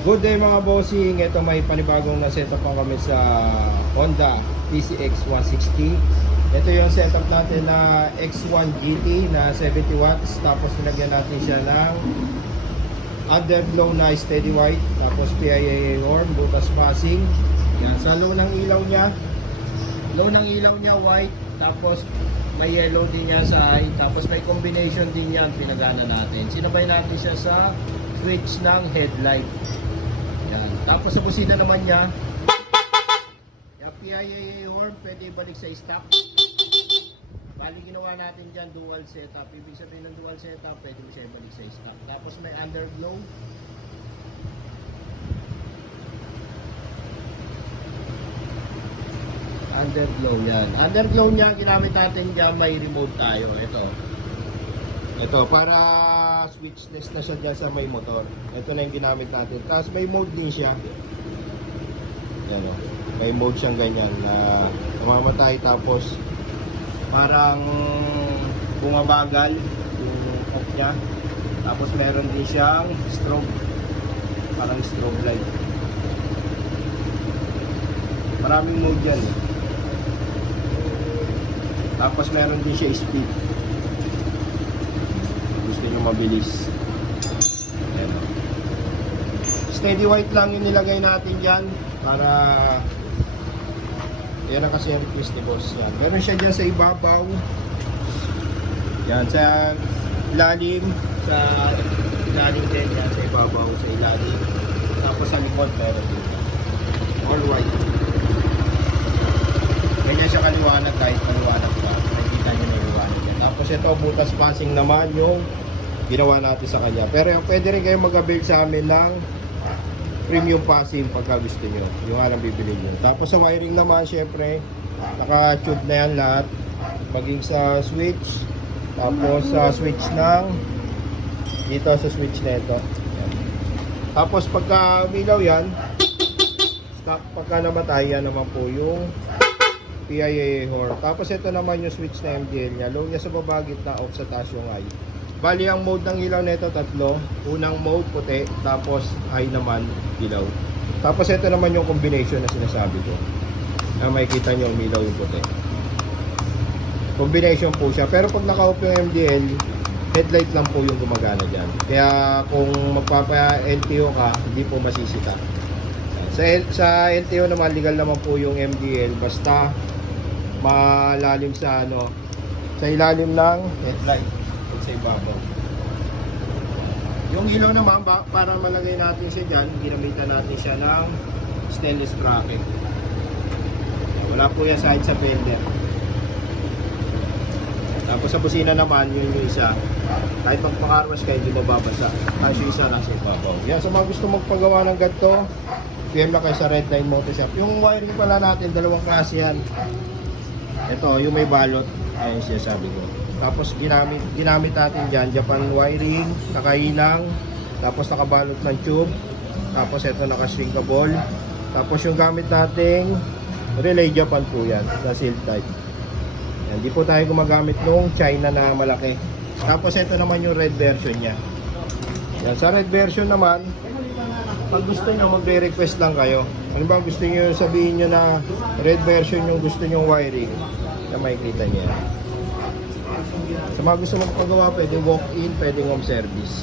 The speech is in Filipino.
Good day mga bossing. Ito may panibagong na setup pa kami sa Honda PCX 160. Ito yung setup natin na X1 GT na 70 watts. Tapos nilagyan natin siya ng underglow na steady white. Tapos PIA horn, butas passing. Yan. Sa low ng ilaw niya, white. Tapos may yellow din niya sa eye. Tapos may combination din yan pinagana natin. Sinabay natin siya sa switch ng headlight. Yan. Tapos sa busina naman niya, yung PIA horn pwede balik sa stock. Bali ginawa natin dyan dual setup. Ibig sabihin ng dual setup, pwede mo siya ibalik sa stock. Tapos may underglow. Underglow yan. Underglow niya, ginamit natin dyan, may remote tayo. Ito, para switchless na siya dyan sa may motor. Ito na yung ginamit natin. Tapos may mode din siya. Yan o. May mode siyang ganyan na namamatay. Tapos parang bumabagal yung off niya. Tapos meron din siyang strobe. Parang strobe light. Maraming mode yan eh. Tapos meron din siya speed. Gusto nyo mabilis. Ayan. Steady white lang yung nilagay natin dyan para yan ang kasi yung twist ni boss yan. Meron siya dyan sa ibabaw. Yan sa ilalim. Sa ilalim din yan sa ibabaw. Sa ilalim. Tapos sa likod meron din. All white. Ganyan siya kaliwanag kahit kaliwanag pa. Nakikita nyo na yung liwanag yan. Tapos ito butas passing naman yung ginawa natin sa kanya. Pero yung pwede rin kayo mag-avail sa amin ng premium passing pagka gusto nyo. Yung alam bibili nyo. Tapos sa wiring naman syempre naka-tube na yan lahat. Maging sa switch. Tapos sa switch ng dito sa switch na ito. Yan. Tapos pagka umilaw yan stop. Pagka namatay yan naman po yung PIA horn. Tapos ito naman yung switch na MDL niya. Low niya sa baba, gitna, off sa taas yung eye. Bali ang mode ng ilaw nito tatlo. Unang mode puti, tapos eye naman ilaw. Tapos ito naman yung combination na sinasabi ko. Na makikita nyo umilaw yung puti. Combination po siya. Pero pag naka-off yung MDL, headlight lang po yung gumagana dyan. Kaya kung magpapa-LTO ka, hindi po masisita. Sa LTO naman, legal naman po yung MDL. Basta malalim sa sa ilalim ng headlight at sa ibabaw. Yung ilaw naman para malagay natin siya dyan, ginamitan natin siya ng stainless bracket. Wala po yan side sa fender. Tapos sa busina naman, yun yung isa, kahit magpakarwas kayo hindi mababasa. Kasi yung isa nasa ibabaw. Yan, sa mga gusto magpagawa ng ganito, PM lang kayo sa Redline Motor Shop. Yung wiring pala natin, dalawang klase yan. Ito, yung may balot. Ayun siya sabi ko. Tapos ginamit natin dyan, Japan wiring, nakailang. Tapos nakabalot ng tube. Tapos ito naka-shrinkable. Tapos yung gamit nating relay Japan po yan, na seal type. Yan, di po tayo gumagamit nung China na malaki. Tapos ito naman yung red version niya. Yan, sa red version naman, pag gusto nyo, magre-request lang kayo. Ano ba gusto nyo sabihin nyo na red version yung gusto nyo wiring na makikita nyo. Sa mga gusto magpagawa, pwede walk-in, pwede home service.